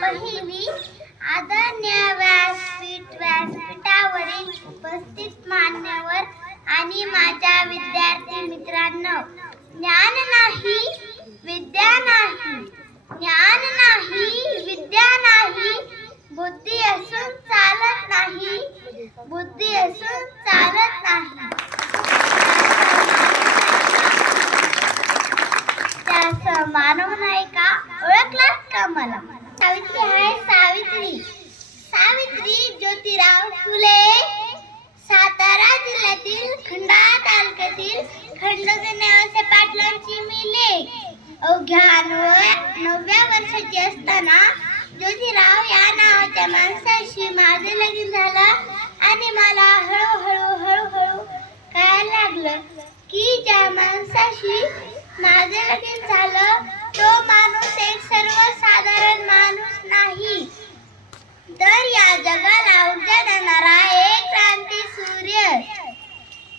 पहिली आदरणीय व्यासपीठावरील उपस्थित मान्यवर आणि माझ्या विद्यार्थी मित्रांनो, ज्ञान नाही विद्या नाही, ज्ञान नाही विद्या नाही, बुद्धी असून चालत नाही, बुद्धी असून चालत नाही. त्याचं मानव नाही का? ओळखलात का मला? सावित्री आहे सावित्री. सावित्री ज्योतिराव फुले, सातारा जिल्ह्यातील खंडाळा तालुक्यातील खंडोजे नेवासे पाटलांची मी लेक. अवघ्या 9व्या वर्षाची असताना ज्योतिराव या नावाच्या माणसाशी माझे लगीन झालं आणि मला हळूहळू कळायला लागलं की ज्या माणसाशी माझे लगीन झालं तो माणूस एक सर्वसाधारण माणूस नाही, तर या जगाला ऊर्जा देणारा एक क्रांती सूर्य.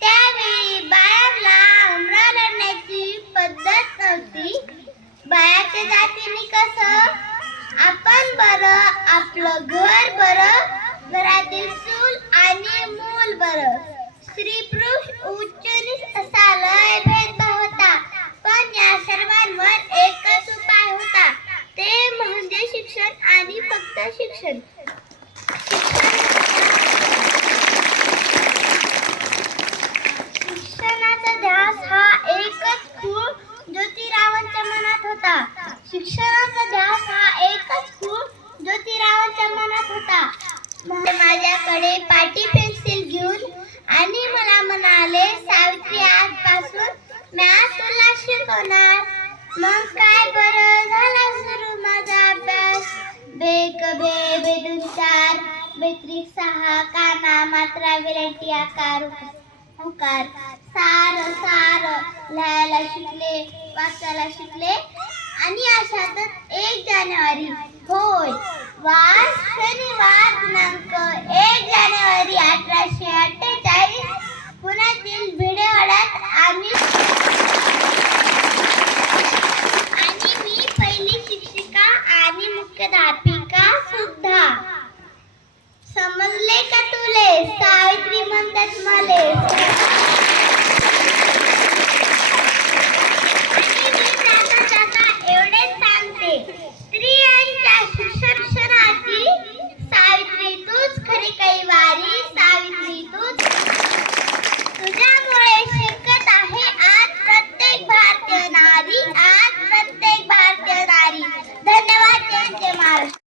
त्यावेळी बायांना उमरा लढण्याची पद्धत नव्हती. बायाच्या जातीने कसं आपण बरं, आपलं घर बरं, घरातील चूल आणि मूल बरं. स्त्री पुरुष उच्च नीच असा लय भेदभाव होता, पण या सर्वांवर एकच उपाय होता, ते म्हणजे शिक्षण आणि फक्त शिक्षण. शिक्षणाचा ध्यास हा एकच खूळ ज्योतिरावांच्या मनात होता. शिक्षणाचा ध्यास हा एकच खूळ ज्योतिरावांच्या मनात होता. माझ्याकडे पाटी पेन्सिल घेऊन आणि मला म्हणाले, सावित्री आजपासून मी तुला शिकवणार. मग काय बरं झाला सुरू माझा अभ्यास. बेक बे बेदून 4 बेत्रिक 6 काना मात्रा विरांटी आकार उकार सार लिहायला शिकले, वाचायला शिकले आणि अशातच 1 जानेवारी, होय वार शनिवार दिनांक 1 जानेवारी 1898